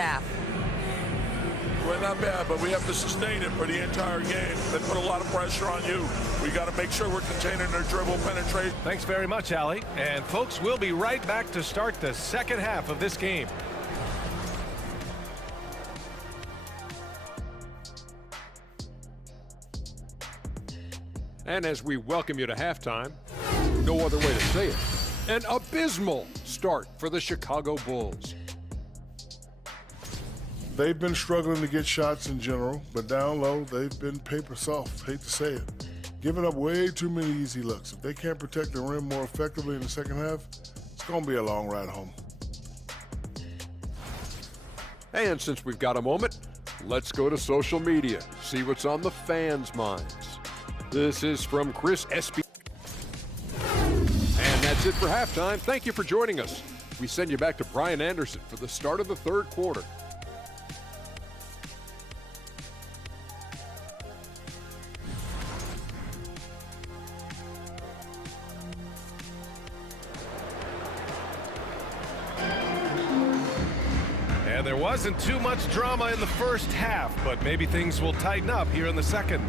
half. Well, not bad, but we have to sustain it for the entire game. They put a lot of pressure on you. We got to make sure we're containing their dribble penetration. Thanks very much, Allie. And folks, we'll be right back to start the second half of this game. And as we welcome you to halftime, no other way to say it, an abysmal start for the Chicago Bulls. They've been struggling to get shots in general, but down low, they've been paper soft. Hate to say it. Giving up way too many easy looks. If they can't protect the rim more effectively in the second half, it's going to be a long ride home. And since we've got a moment, let's go to social media, see what's on the fans' minds. This is from Chris SB. And that's it for halftime. Thank you for joining us. We send you back to Brian Anderson for the start of the third quarter. And there wasn't too much drama in the first half, but maybe things will tighten up here in the second.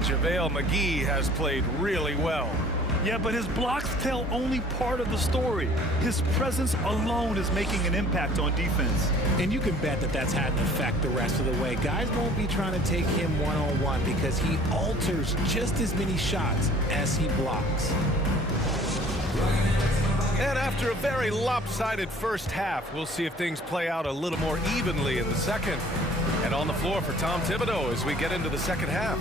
JaVale McGee has played really well. Yeah, but his blocks tell only part of the story. His presence alone is making an impact on defense. And you can bet that that's had an effect the rest of the way. Guys won't be trying to take him one-on-one because he alters just as many shots as he blocks. And after a very lopsided first half, we'll see if things play out a little more evenly in the second. And on the floor for Tom Thibodeau as we get into the second half,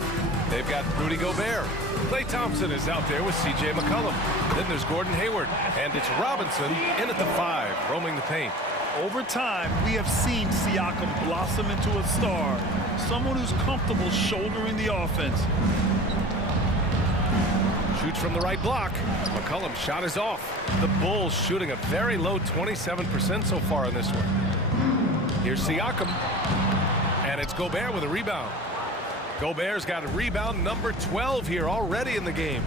they've got Rudy Gobert. Klay Thompson is out there with C.J. McCollum. Then there's Gordon Hayward, and it's Robinson in at the 5, roaming the paint. Over time, we have seen Siakam blossom into a star, someone who's comfortable shouldering the offense. Shoots from the right block. McCollum's shot is off. The Bulls shooting a very low 27% so far in this one. Here's Siakam. And it's Gobert with a rebound. Gobert's got a rebound number 12 here already in the game.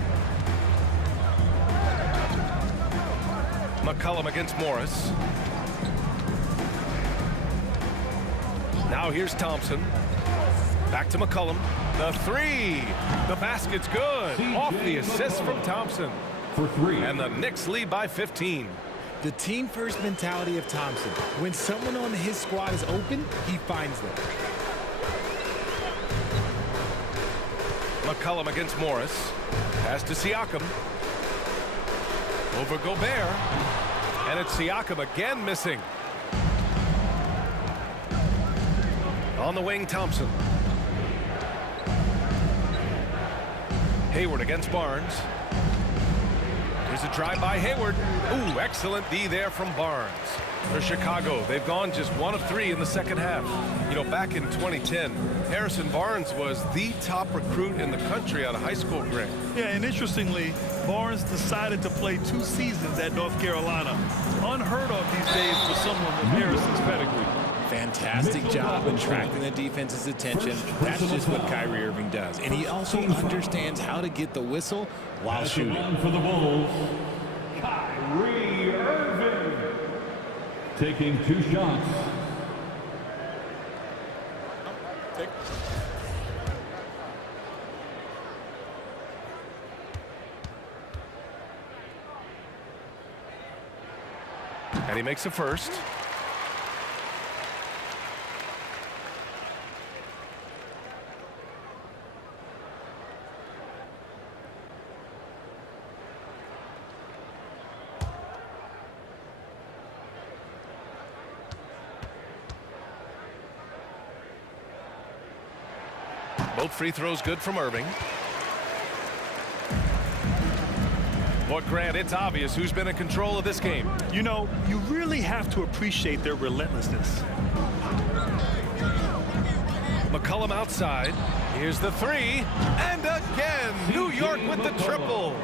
McCollum against Morris. Now here's Thompson. Back to McCollum. The 3. The basket's good. Off the assist from Thompson. For 3. And the Knicks lead by 15. The team-first mentality of Thompson. When someone on his squad is open, he finds them. McCollum against Morris. Pass to Siakam. Over Gobert. And it's Siakam again missing. On the wing, Thompson. Hayward against Barnes. Here's a drive by Hayward. Ooh, excellent D there from Barnes. For Chicago, they've gone just 1 of 3 in the second half. You know, back in 2010, Harrison Barnes was the top recruit in the country out of high school grade. Yeah, and interestingly, Barnes decided to play 2 seasons at North Carolina. Unheard of these days for someone with Harrison's pedigree. Fantastic job attracting the defense's attention. That's just what Kyrie Irving does. And he also understands how to get the whistle while shooting. For the Bulls, Kyrie Irving taking 2 shots. And he makes a first. Both free throws good from Irving. But Grant, it's obvious who's been in control of this game. You know, you really have to appreciate their relentlessness. McCollum outside. Here's the 3. And again, New York with the triple.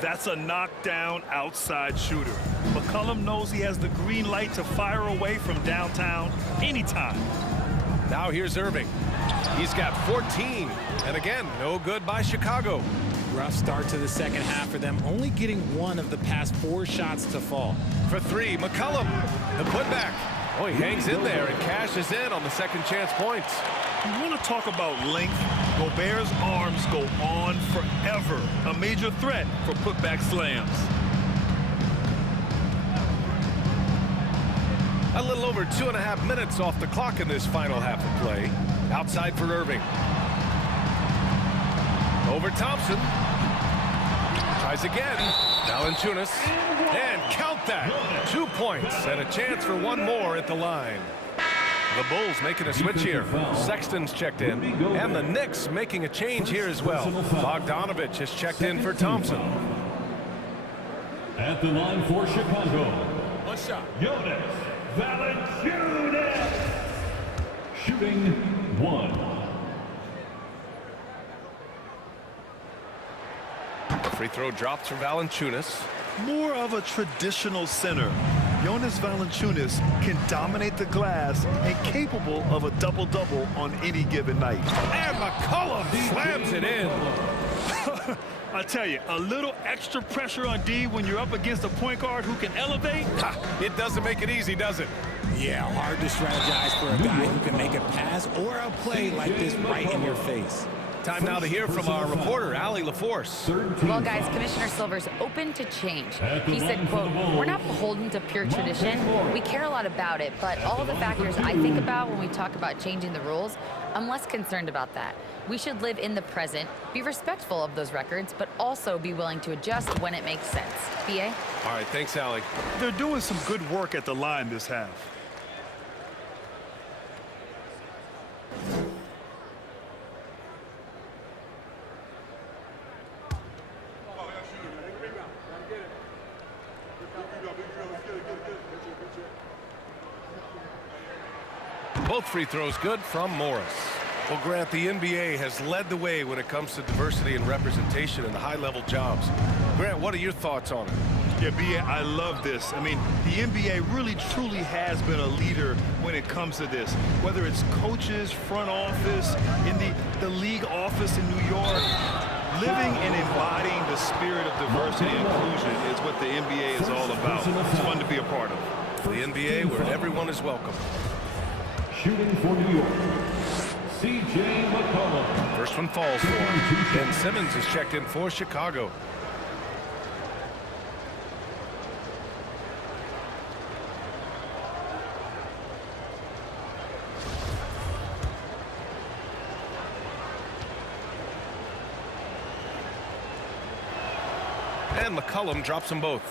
That's a knockdown outside shooter. McCollum knows he has the green light to fire away from downtown anytime. Now here's Irving. He's got 14. And again, no good by Chicago. Rough start to the second half for them, only getting 1 of the past 4 shots to fall. For 3, McCollum. The putback. Oh, he hangs in there and cashes in on the second chance points. You want to talk about length? Gobert's arms go on forever. A major threat for putback slams. A little over 2.5 minutes off the clock in this final half of play. Outside for Irving. Over Thompson. Tries again. Valanciunas. And count that. 2 points and a chance for one more at the line. The Bulls making a switch here. Sexton's checked in. And the Knicks making a change here as well. Bogdanovich has checked in for Thompson. At the line for Chicago, One shot. Jonas Valanciunas. Shooting 1. Free throw drops for Valanciunas. More of a traditional center. Jonas Valanciunas can dominate the glass and capable of a double-double on any given night. And McCollum slams it in. I tell you, a little extra pressure on D when you're up against a point guard who can elevate. It doesn't make it easy, does it? Yeah, hard to strategize for a guy who can make a pass or a play like this right in your face. Time now to hear from our reporter, Allie LaForce. Well, guys, Commissioner Silver's open to change. He said, quote, "We're not beholden to pure tradition. We care a lot about it, but all of the factors I think about when we talk about changing the rules, I'm less concerned about that. We should live in the present, be respectful of those records, but also be willing to adjust when it makes sense." BA? All right, thanks, Allie. They're doing some good work at the line this half. Both free throws good from Morris. Well, Grant, the NBA has led the way when it comes to diversity and representation in the high-level jobs. Grant, what are your thoughts on it? Yeah, BA, I love this. I mean, the NBA really truly has been a leader when it comes to this. Whether it's coaches, front office, in the league office in New York, living and embodying the spirit of diversity and inclusion is what the NBA is all about. It's fun to be a part of. The NBA where everyone is welcome. Shooting for New York, C.J. McCollum. First one falls for him. Ben Simmons is checked in for Chicago. And McCollum drops them both.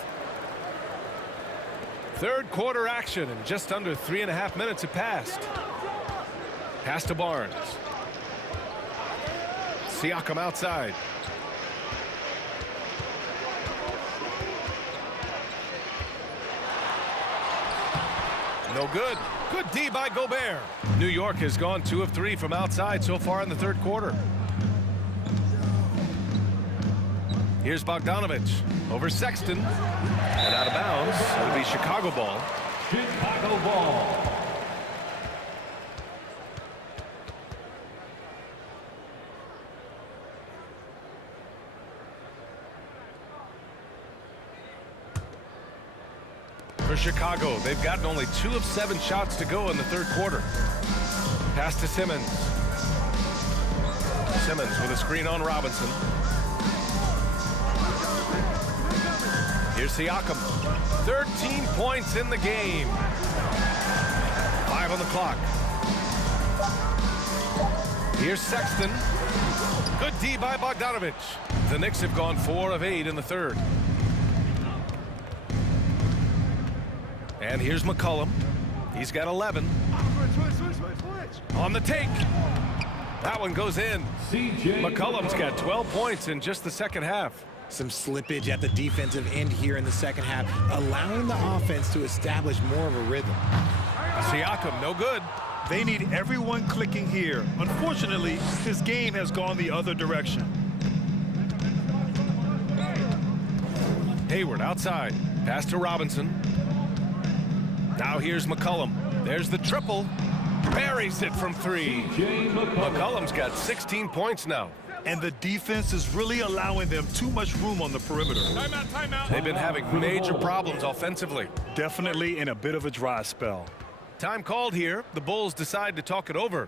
Third quarter action, and just under 3.5 minutes have passed. Pass to Barnes. Siakam outside. No good. Good D by Gobert. New York has gone 2 of 3 from outside so far in the third quarter. Here's Bogdanovich over Sexton. And out of bounds. It'll be Chicago ball. Chicago ball. For Chicago, they've gotten only 2 of 7 shots to go in the third quarter. Pass to Simmons. Simmons with a screen on Robinson. Here's Siakam. 13 points in the game. 5 on the clock. Here's Sexton. Good D by Bogdanovich. The Knicks have gone 4 of 8 in the third. And here's McCollum. He's got 11. On the take. That one goes in. McCollum's got 12 points in just the second half. Some slippage at the defensive end here in the second half, allowing the offense to establish more of a rhythm. Siakam, no good. They need everyone clicking here. Unfortunately, his game has gone the other direction. Hayward outside. Pass to Robinson. Now here's McCollum. There's the triple. Buries it from 3. McCollum's got 16 points now. And the defense is really allowing them too much room on the perimeter. They've been having major problems offensively. Definitely in a bit of a dry spell. Time called here. The Bulls decide to talk it over.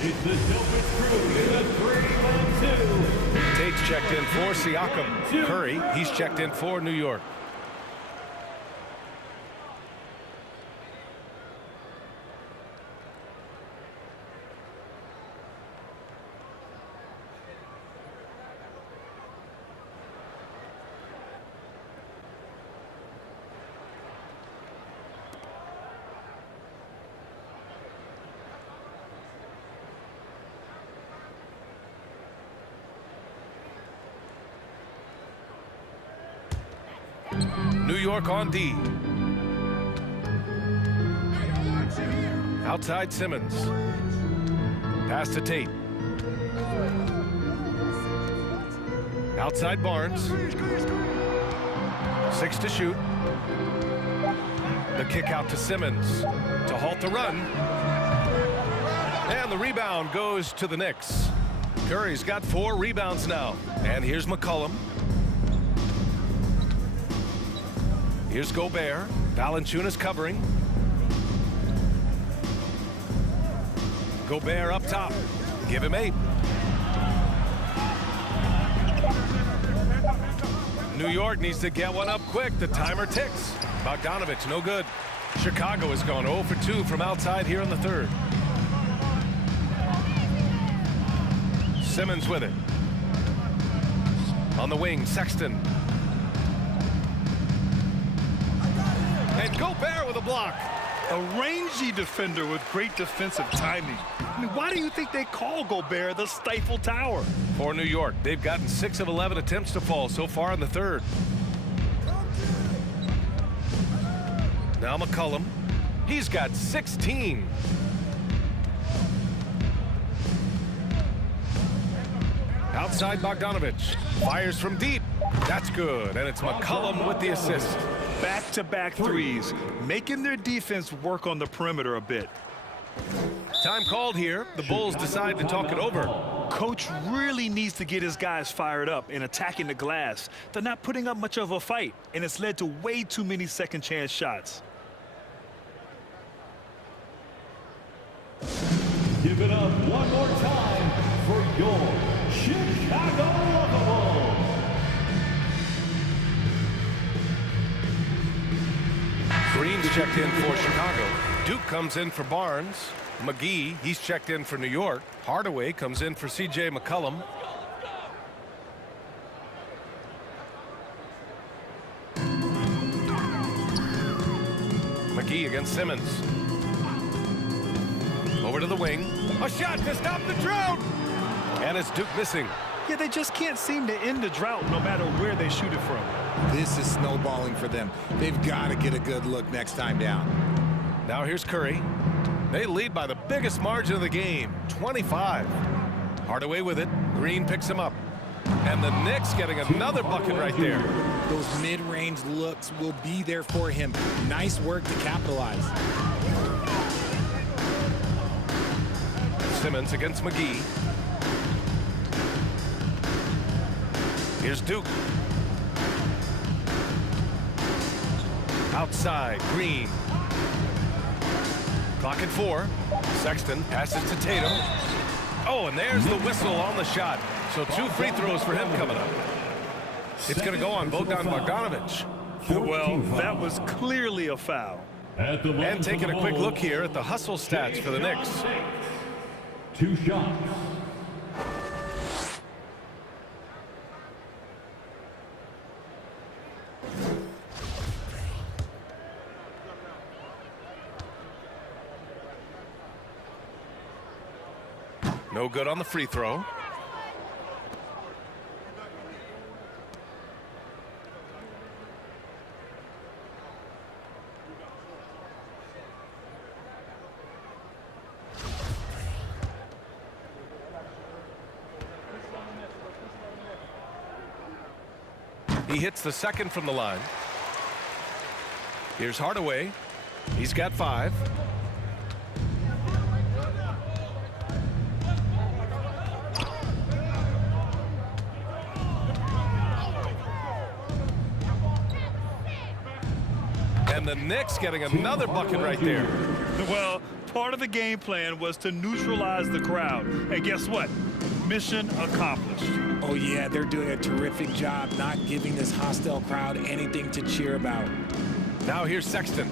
It's the Silver Crew in the 3-on-2. Tate's checked in for Siakam. Curry, he's checked in for New York. New York on D. Outside Simmons. Pass to Tate. Outside Barnes. 6 to shoot. The kick out to Simmons to halt the run. And the rebound goes to the Knicks. Curry's got 4 rebounds now. And here's McCollum. Here's Gobert. Valanciunas covering. Gobert up top. Give him 8. New York needs to get one up quick. The timer ticks. Bogdanovich, no good. Chicago has gone 0 for 2 from outside here in the third. Simmons with it. On the wing, Sexton. And Gobert with a block. A rangy defender with great defensive timing. I mean, why do you think they call Gobert the Stifle Tower? For New York, they've gotten 6 of 11 attempts to fall so far in the third. Now McCollum. He's got 16. Outside Bogdanovich. Fires from deep. That's good. And it's McCollum with the assist. Back-to-back threes, making their defense work on the perimeter a bit. Time called here. The Bulls decide to talk it over. Coach really needs to get his guys fired up and attacking the glass. They're not putting up much of a fight, and it's led to way too many second-chance shots. Give it up one more time for your Chicago Bulls. Green's checked in for Chicago. Duke comes in for Barnes. McGee, he's checked in for New York. Hardaway comes in for C.J. McCollum. McGee against Simmons. Over to the wing. A shot to stop the drought. And it's Duke missing. Yeah, they just can't seem to end the drought no matter where they shoot it from. This is snowballing for them. They've got to get a good look next time down. Now here's Curry. They lead by the biggest margin of the game, 25. Hardaway with it. Green picks him up. And the Knicks getting another bucket right there. Those mid-range looks will be there for him. Nice work to capitalize. Simmons against McGee. Here's Duke. Outside, Green. Clock at 4. Sexton passes to Tatum. Oh, and there's the whistle on the shot. So 2 free throws for him coming up. It's going to go on Bogdan Bogdanovich. Well, that was clearly a foul. And taking a quick look here at the hustle stats for the Knicks. 2 shots. No good on the free throw. He hits the second from the line. Here's Hardaway. He's got 5. the Knicks getting another bucket right there. Well, part of the game plan was to neutralize the crowd. And guess what? Mission accomplished. Oh, yeah, they're doing a terrific job not giving this hostile crowd anything to cheer about. Now here's Sexton.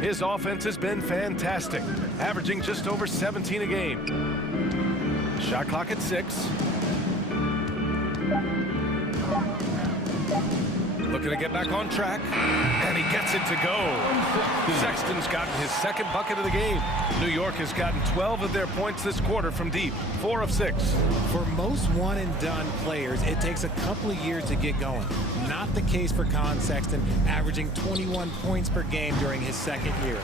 His offense has been fantastic, averaging just over 17 a game. Shot clock at 6. Looking to get back on track, and he gets it to go. Sexton's gotten his second bucket of the game. New York has gotten 12 of their points this quarter from deep, 4 of 6. For most one-and-done players, it takes a couple of years to get going. Not the case for Colin Sexton, averaging 21 points per game during his second year.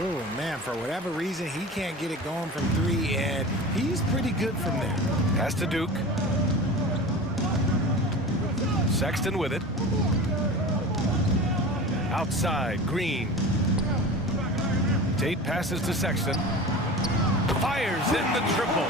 Oh, man, for whatever reason, he can't get it going from 3, and he's pretty good from there. Pass to Duke. Sexton with it. Outside, Green. Tate passes to Sexton. Fires in the triple.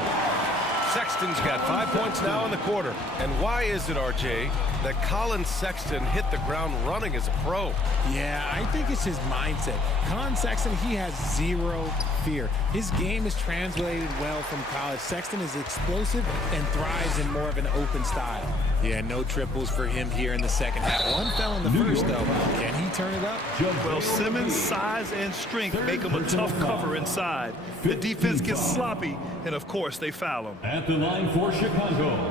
Sexton's got 5 points now in the quarter. And why is it, RJ, that Colin Sexton hit the ground running as a pro? Yeah, I think it's his mindset. Colin Sexton, he has zero fear. His game is translated well from college. Sexton is explosive and thrives in more of an open style. Yeah, no triples for him here in the second half. One fell in the first, though. Can he turn it up? Well, Simmons' size and strength make him a tough cover inside. The defense gets sloppy, and of course, they foul him. At the line for Chicago,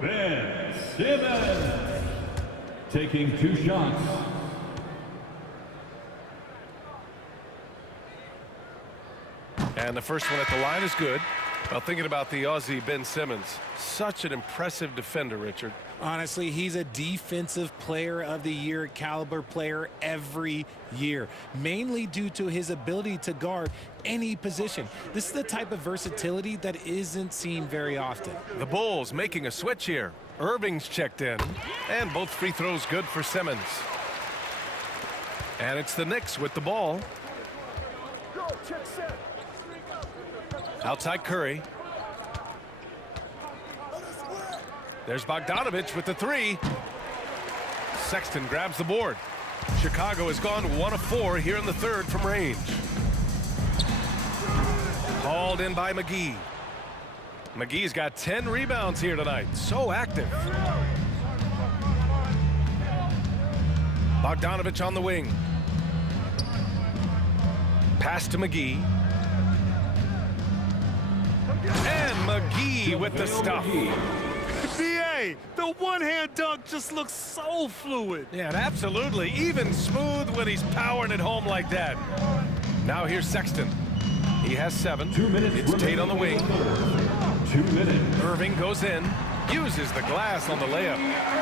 Ben Simmons, taking 2 shots. And the first one at the line is good. Well, thinking about the Aussie Ben Simmons, such an impressive defender, Richard. Honestly, he's a defensive player of the year caliber player every year, mainly due to his ability to guard any position. This is the type of versatility that isn't seen very often. The Bulls making a switch here. Irving's checked in, and both free throws good for Simmons. And it's the Knicks with the ball. Outside Curry. There's Bogdanovich with the 3. Sexton grabs the board. Chicago has gone 1 of 4 here in the third from range. Hauled in by McGee. McGee's got 10 rebounds here tonight. So active. Bogdanovich on the wing. Pass to McGee. And McGee with the stuff. BA, the one-hand dunk just looks so fluid. Yeah, and absolutely even smooth when he's powering it home like that. Now here's Sexton. He has 7. 2 minutes. It's Tate on the wing. 2 minutes. Irving goes in. Uses the glass on the layup.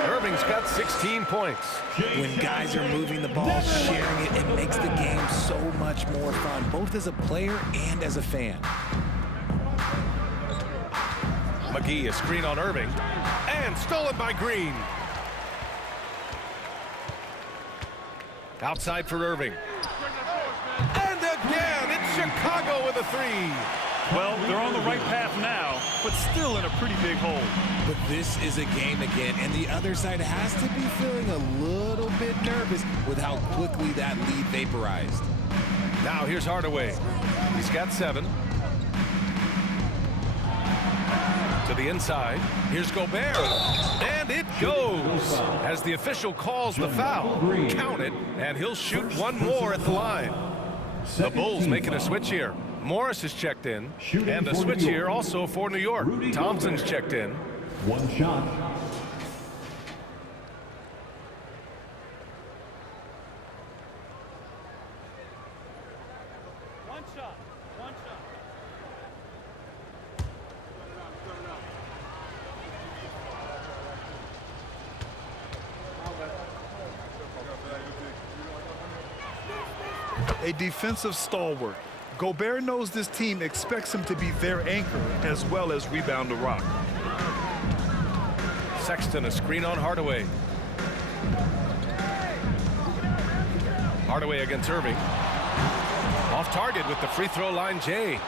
Irving's got 16 points. When guys are moving the ball, sharing it, it makes the game so much more fun, both as a player and as a fan. McGee, a screen on Irving, and stolen by Green. Outside for Irving. And again, it's Chicago with a 3. Well, they're on the right path now, but still in a pretty big hole. But this is a game again, and the other side has to be feeling a little bit nervous with how quickly that lead vaporized. Now here's Hardaway. He's got 7. To the inside. Here's Gobert. And it goes. As the official calls the foul. Count it, and he'll shoot one more at the line. The Bulls making a switch here. Morris is checked in. And a switch here also for New York. Thompson's checked in. 1 shot. One shot. A defensive stalwart. Gobert knows this team expects him to be their anchor as well as rebound the rock. Sexton, a screen on Hardaway. Hardaway against Irving. Off target with the free throw line, Jay.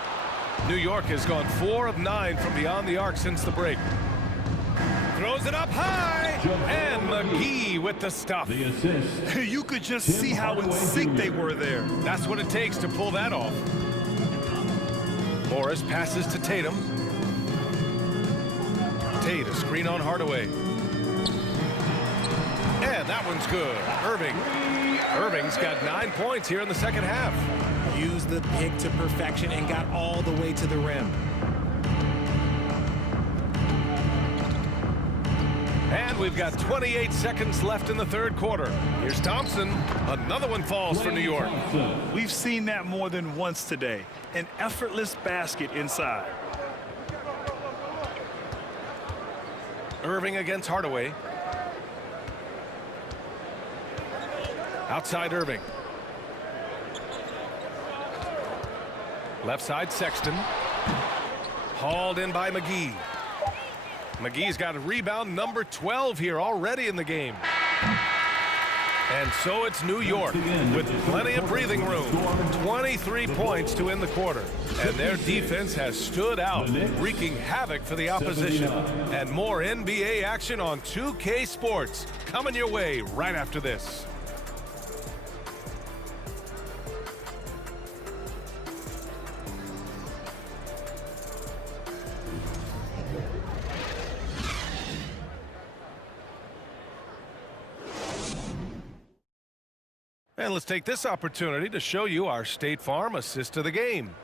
New York has gone 4 of 9 from beyond the arc since the break. Throws it up high. And McGee with the stuff. The assist. You could just see how in sync they were there. That's what it takes to pull that off. Morris passes to Tatum. Tate, a screen on Hardaway. And that one's good. Irving's got 9 points here in the second half. Used the pick to perfection and got all the way to the rim. And we've got 28 seconds left in the third quarter. Here's Thompson. Another one falls for New York. We've seen that more than once today. An effortless basket inside. Irving against Hardaway. Outside Irving. Left side Sexton. Hauled in by McGee. McGee's got a rebound number 12 here already in the game. And so it's New York with plenty of breathing room. 23 points to end the quarter. And their defense has stood out, wreaking havoc for the opposition. And more NBA action on 2K Sports coming your way right after this. And let's take this opportunity to show you our State Farm assist of the game.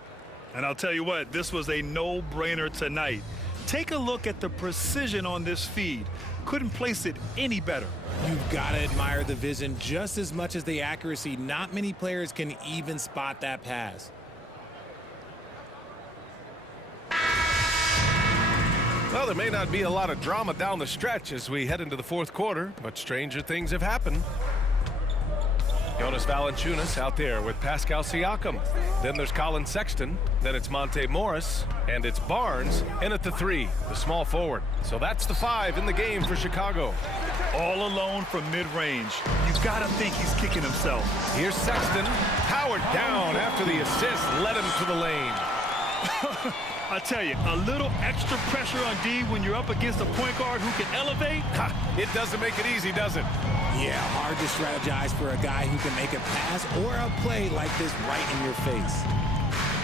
And I'll tell you what, this was a no-brainer tonight. Take a look at the precision on this feed. Couldn't place it any better. You've got to admire the vision just as much as the accuracy. Not many players can even spot that pass. Well, there may not be a lot of drama down the stretch as we head into the fourth quarter, but stranger things have happened. Jonas Valanciunas out there with Pascal Siakam. Then there's Colin Sexton. Then it's Monte Morris. And it's Barnes in at the 3, the small forward. So that's the 5 in the game for Chicago. All alone from mid-range. You've got to think he's kicking himself. Here's Sexton. Powered down after the assist led him to the lane. I tell you, a little extra pressure on D when you're up against a point guard who can elevate. It doesn't make it easy, does it? Yeah, hard to strategize for a guy who can make a pass or a play like this right in your face.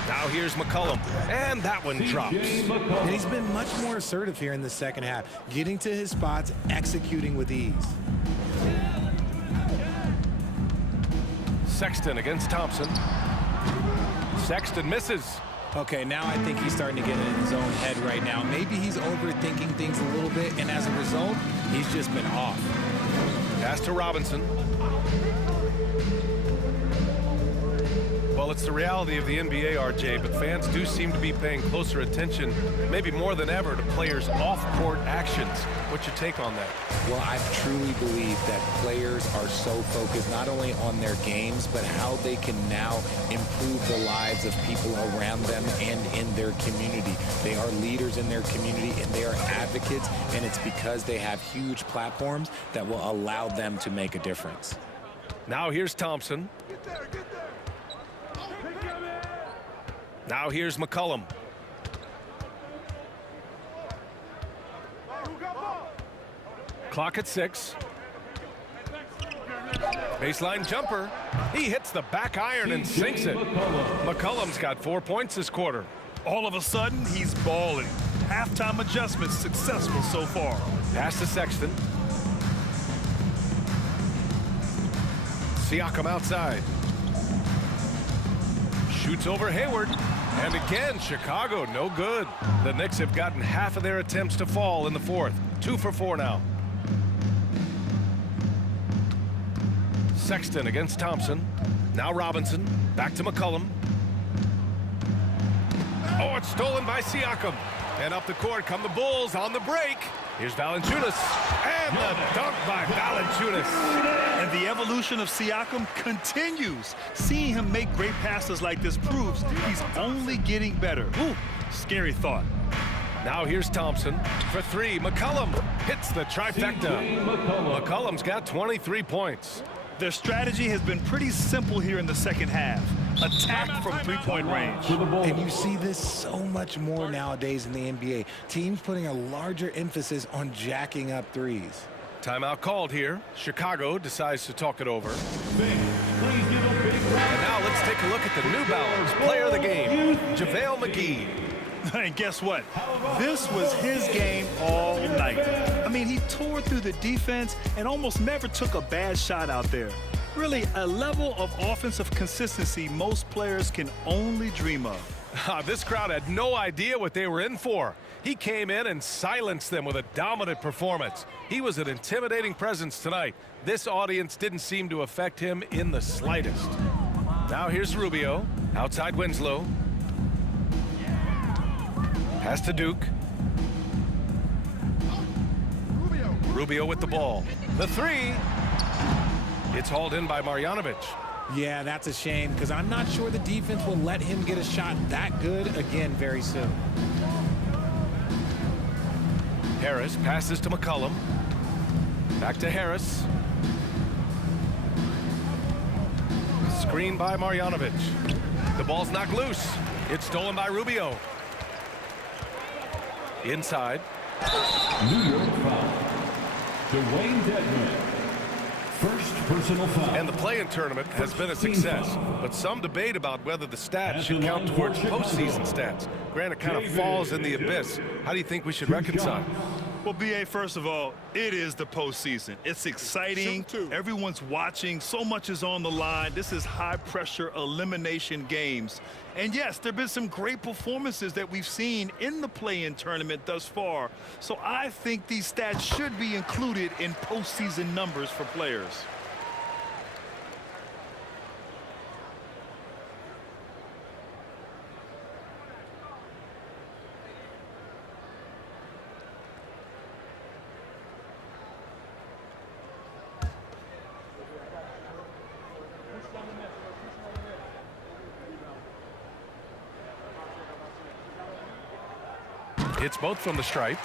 Now here's McCollum, and that one drops. And he's been much more assertive here in the second half, getting to his spots, executing with ease. Sexton against Thompson. Sexton misses. Okay, now I think he's starting to get in his own head right now. Maybe he's overthinking things a little bit, and as a result, he's just been off. Pass to Robinson. Well, it's the reality of the NBA, RJ, but fans do seem to be paying closer attention, maybe more than ever, to players' off-court actions. What's your take on that? Well, I truly believe that players are so focused not only on their games, but how they can now improve the lives of people around them and in their community. They are leaders in their community, and they are advocates, and it's because they have huge platforms that will allow them to make a difference. Now here's Thompson. Now here's McCollum. Clock at 6. Baseline jumper. He hits the back iron and sinks it. McCollum's got 4 points this quarter. All of a sudden, he's balling. Halftime adjustments successful so far. Pass to Sexton. Siakam outside. Shoots over Hayward. And again, Chicago, no good. The Knicks have gotten half of their attempts to fall in the fourth. 2 for 4 now. Sexton against Thompson. Now Robinson. Back to McCollum. Oh, it's stolen by Siakam. And up the court come the Bulls on the break. Here's Valanciunas. And the dunk by Valanciunas. And the evolution of Siakam continues. Seeing him make great passes like this proves he's only getting better. Ooh, scary thought. Now here's Thompson for 3. McCollum hits the trifecta. McCollum's got 23 points. Their strategy has been pretty simple here in the second half. attack from three-point range. And you see this so much more nowadays in the NBA. Teams putting a larger emphasis on jacking up threes. Timeout called here. Chicago decides to talk it over. And now let's take a look at the New Balance player of the game, JaVale McGee. And guess what? This was his game all night. I mean, he tore through the defense and almost never took a bad shot out there. Really, a level of offensive consistency most players can only dream of. This crowd had no idea what they were in for. He came in and silenced them with a dominant performance. He was an intimidating presence tonight. This audience didn't seem to affect him in the slightest. Now here's Rubio, outside Winslow. Pass to Duke. Rubio with the ball. The three. It's hauled in by Marjanovic. Yeah, that's a shame because I'm not sure the defense will let him get a shot that good again very soon. Harris passes to McCollum. Back to Harris. Screen by Marjanovic. The ball's knocked loose. It's stolen by Rubio. Inside. New York foul. Dwayne Dedmon. First personal foul. And the play-in tournament has been a success, but some debate about whether the stats should count towards postseason stats. Granted, it kind of falls in the abyss. How do you think we should reconcile? Well, B.A., first of all, it is the postseason. It's exciting. Everyone's watching. So much is on the line. This is high-pressure elimination games. And, yes, there have been some great performances that we've seen in the play-in tournament thus far. So I think these stats should be included in postseason numbers for players. Hits both from the stripe.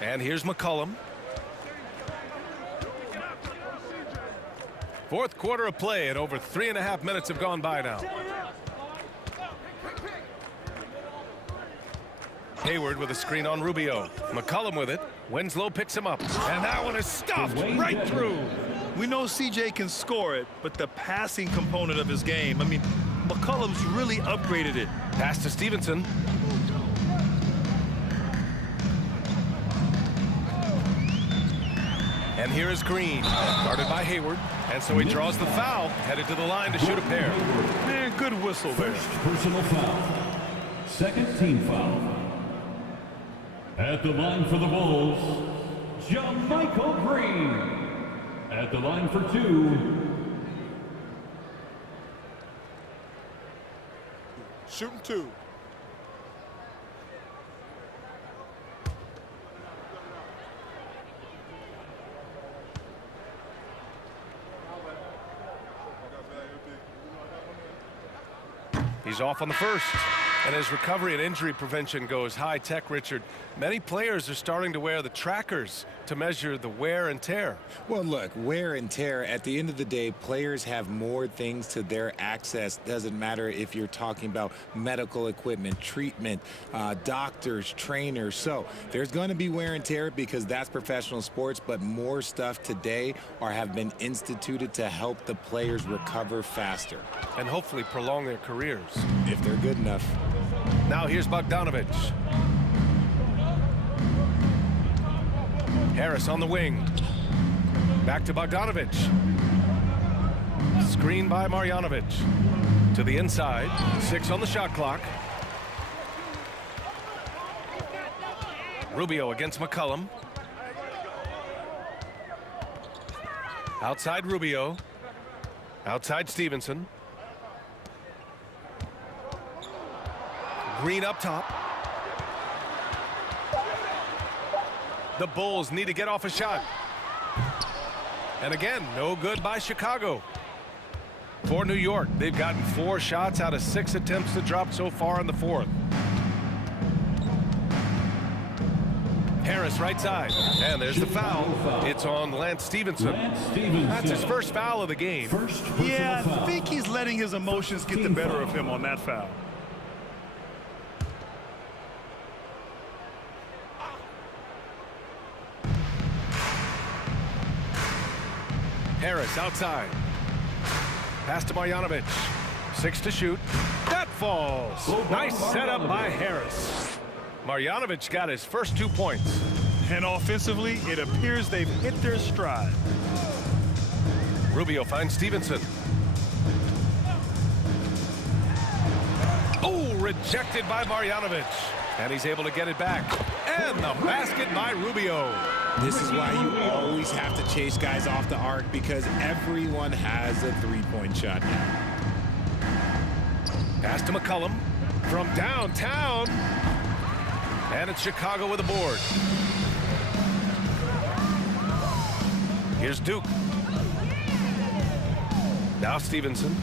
And here's McCollum. Fourth quarter of play, and over 3.5 minutes have gone by now. Hayward with a screen on Rubio. McCollum with it. Winslow picks him up. And that one is stuffed right through. We know CJ can score it, but the passing component of his game, I mean, McCollum's really upgraded it. Pass to Stevenson. And here is Green, guarded by Hayward. And so he draws the foul, headed to the line to shoot a pair. Man, good whistle there. First personal foul. Second team foul. At the line for the Bulls, JaMychal Green. At the line for two, Shooting two. He's off on the first. And as recovery and injury prevention goes high tech, Richard, many players are starting to wear the trackers to measure the wear and tear. Well, look, wear and tear, at the end of the day, players have more things to their access. Doesn't matter if you're talking about medical equipment, treatment, doctors, trainers. So there's going to be wear and tear because that's professional sports, but more stuff today have been instituted to help the players recover faster. And hopefully prolong their careers. If they're good enough. Now here's Bogdanovic. Harris on the wing. Back to Bogdanovic. Screen by Marjanovic. To the inside. 6 on the shot clock. Rubio against McCollum. Outside Rubio. Outside Stevenson. Green up top. The Bulls need to get off a shot. And again, no good by Chicago. For New York, they've gotten 4 shots out of 6 attempts to drop so far in the fourth. Harris right side. And there's the foul. It's on Lance Stevenson. That's his first foul of the game. Yeah, I think he's letting his emotions get the better of him on that foul. Harris outside. Pass to Marjanovic. 6 to shoot. That falls. Nice setup by Harris. Marjanovic got his first 2 points. And offensively, it appears they've hit their stride. Rubio finds Stevenson. Oh, rejected by Marjanovic. And he's able to get it back. And the basket by Rubio. This is why you always have to chase guys off the arc, because everyone has a three-point shot now. Pass to McCollum from downtown. And it's Chicago with a board. Here's Duke. Now Stevenson.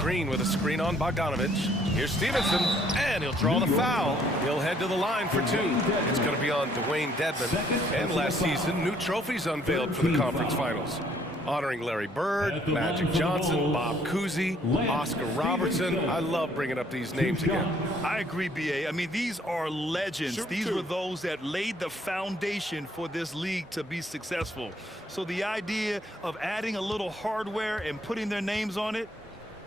Green with a screen on Bogdanovic. Here's Stevenson, and he'll draw the foul. He'll head to the line for 2. It's going to be on Dwayne Dedmon. And last season, new trophies unveiled for the conference finals, honoring Larry Bird, Magic Johnson, Bob Cousy, Oscar Robertson. I love bringing up these names again. I agree, B.A. I mean, these are legends. These were those that laid the foundation for this league to be successful. So the idea of adding a little hardware and putting their names on it,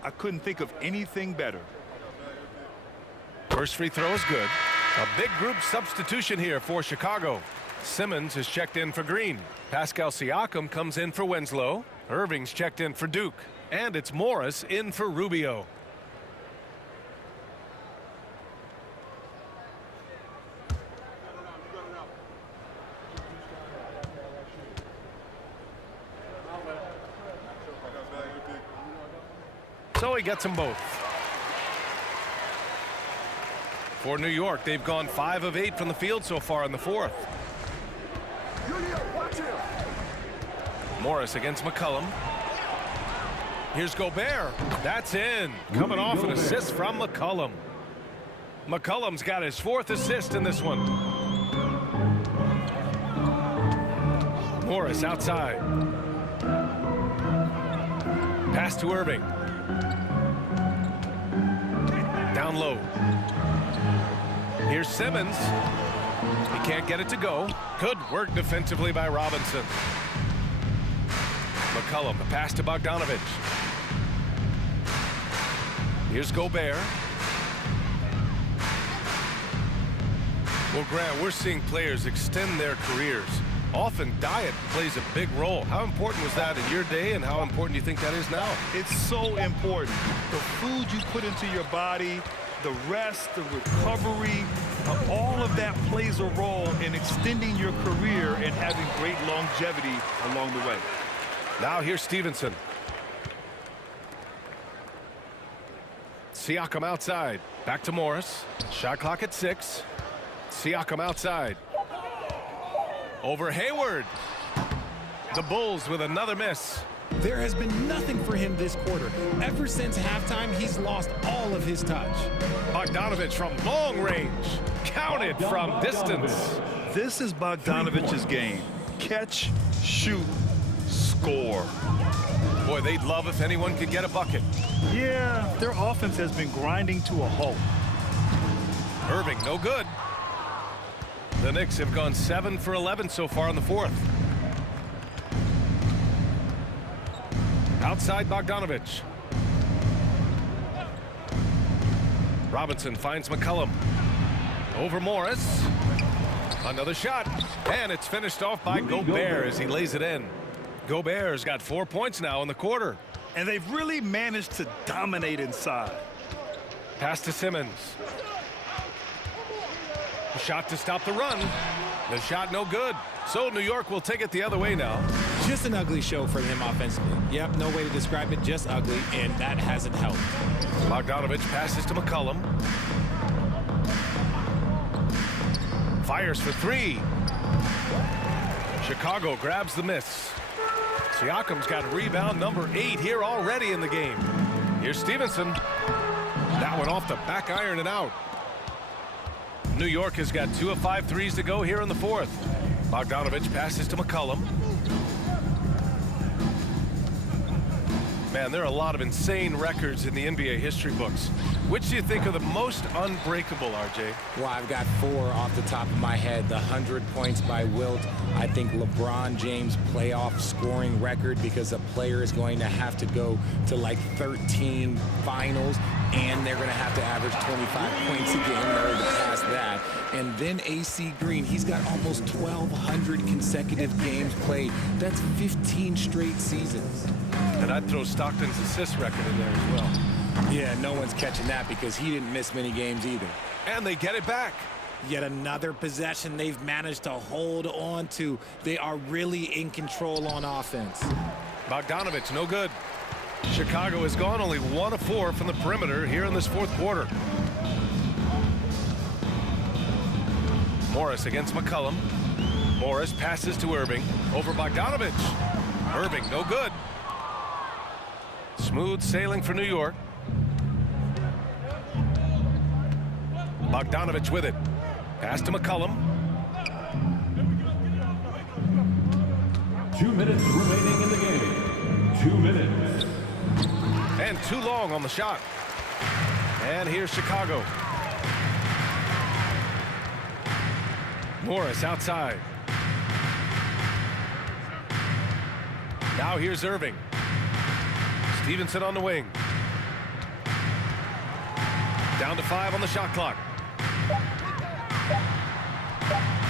I couldn't think of anything better. First free throw is good. A big group substitution here for Chicago. Simmons is checked in for Green. Pascal Siakam comes in for Winslow. Irving's checked in for Duke. And it's Morris in for Rubio. So he gets them both. For New York, they've gone 5 of 8 from the field so far in the 4th. Morris against McCollum. Here's Gobert. That's in. Coming off an assist from McCollum. McCollum's got his 4th assist in this one. Morris outside. Pass to Irving. Down low. Here's Simmons. He can't get it to go. Good work defensively by Robinson. McCollum, the pass to Bogdanovic. Here's Gobert. Well, Grant, we're seeing players extend their careers. Often diet plays a big role. How important was that in your day, and how important do you think that is now? It's so important. The food you put into your body, the rest, the recovery, all of that plays a role in extending your career and having great longevity along the way. Now here's Stevenson. Siakam outside. Back to Morris. Shot clock at 6. Siakam outside. Over Hayward. The Bulls with another miss. There has been nothing for him this quarter. Ever since halftime, he's lost all of his touch. Bogdanovic from long range. Counted from distance. This is Bogdanovic's game. Catch, shoot, score. Boy, they'd love if anyone could get a bucket. Yeah, their offense has been grinding to a halt. Irving, no good. The Knicks have gone 7 for 11 so far in the 4th. Outside Bogdanovic. Robinson finds McCollum. Over Morris. Another shot. And it's finished off by Gobert as he lays it in. Gobert's got 4 points now in the quarter. And they've really managed to dominate inside. Pass to Simmons. A shot to stop the run. The shot no good. So New York will take it the other way now. Just an ugly show for him offensively. Yep, no way to describe it, just ugly, and that hasn't helped. Bogdanovic passes to McCollum. Fires for 3. Chicago grabs the miss. Siakam's got rebound number 8 here already in the game. Here's Stevenson. That one off the back iron and out. New York has got 2 of 5 threes to go here in the fourth. Bogdanovich passes to McCollum. Man, there are a lot of insane records in the NBA history books. Which do you think are the most unbreakable, RJ? Well, I've got 4 off the top of my head. The 100 points by Wilt. I think LeBron James' playoff scoring record, because a player is going to have to go to like 13 finals, and they're going to have to average 25 points a game in order to pass that. And then AC Green, he's got almost 1,200 consecutive games played. That's 15 straight seasons. And I'd throw Stockton's assist record in there as well. Yeah, no one's catching that because he didn't miss many games either. And they get it back. Yet another possession they've managed to hold on to. They are really in control on offense. Bogdanovich, no good. Chicago has gone only 1 of 4 from the perimeter here in this fourth quarter. Morris against McCollum. Morris passes to Irving. Over Bogdanovich. Irving, no good. Smooth sailing for New York. Bogdanovich with it. Pass to McCollum. 2 minutes remaining in the game. 2 minutes. And too long on the shot. And here's Chicago. Morris outside. Now here's Irving. Stevenson on the wing. Down to 5 on the shot clock.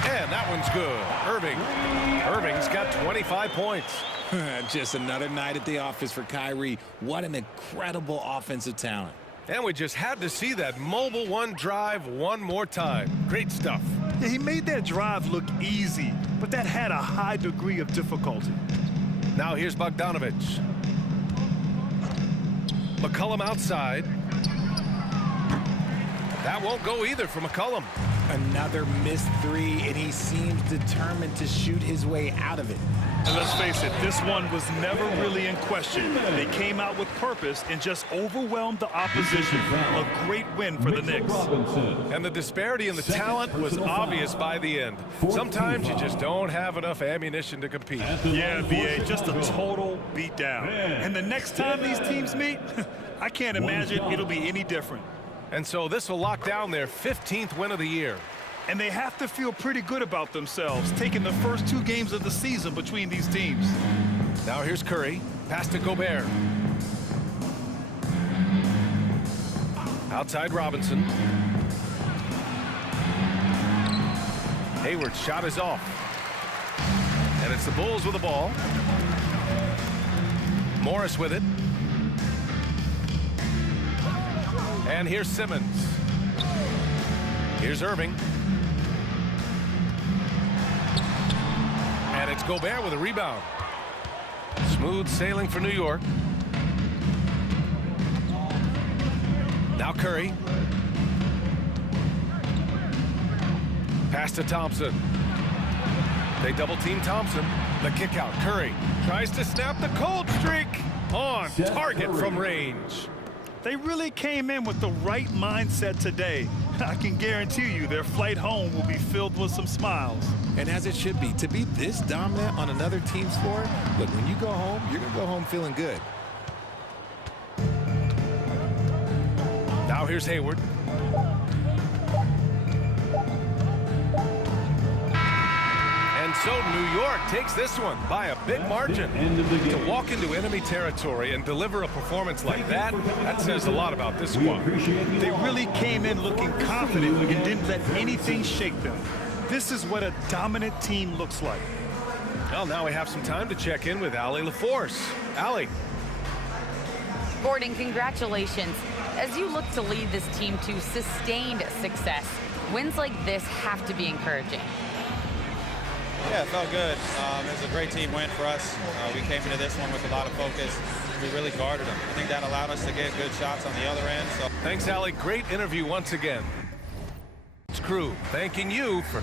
And that one's good. Irving's got 25 points. Just another night at the office for Kyrie. What an incredible offensive talent. And we just had to see that mobile one drive one more time. Great stuff. Yeah, he made that drive look easy, but that had a high degree of difficulty. Now here's Bogdanovich. McCollum outside. That won't go either for McCollum. Another missed 3, and he seems determined to shoot his way out of it. And let's face it, this one was never really in question. They came out with purpose and just overwhelmed the opposition. A great win for the Knicks. And the disparity in the talent was obvious by the end. Sometimes you just don't have enough ammunition to compete. Yeah, VA, just a total beatdown. And the next time these teams meet, I can't imagine it'll be any different. And so this will lock down their 15th win of the year. And they have to feel pretty good about themselves, taking the first 2 games of the season between these teams. Now here's Curry. Pass to Gobert. Outside Robinson. Hayward's shot is off. And it's the Bulls with the ball. Morris with it. And here's Simmons. Here's Irving. And it's Gobert with a rebound. Smooth sailing for New York. Now Curry. Pass to Thompson. They double team Thompson. The kick out. Curry tries to snap the cold streak. On target from range. They really came in with the right mindset today. I can guarantee you their flight home will be filled with some smiles. And as it should be, to be this dominant on another team's floor, look, when you go home, you're going to go home feeling good. Now here's Hayward. And so New York takes this one by a big margin. To walk into enemy territory and deliver a performance like that says a lot about this squad. They really came in looking confident and didn't let anything shake them. This is what a dominant team looks like. Well, now we have some time to check in with Allie LaForce. Allie. Gordon, congratulations. As you look to lead this team to sustained success, wins like this have to be encouraging. Yeah, it felt good. It was a great team win for us. We came into this one with a lot of focus. We really guarded them. I think that allowed us to get good shots on the other end. So. Thanks, Allie. Great interview once again. Crew, thanking you for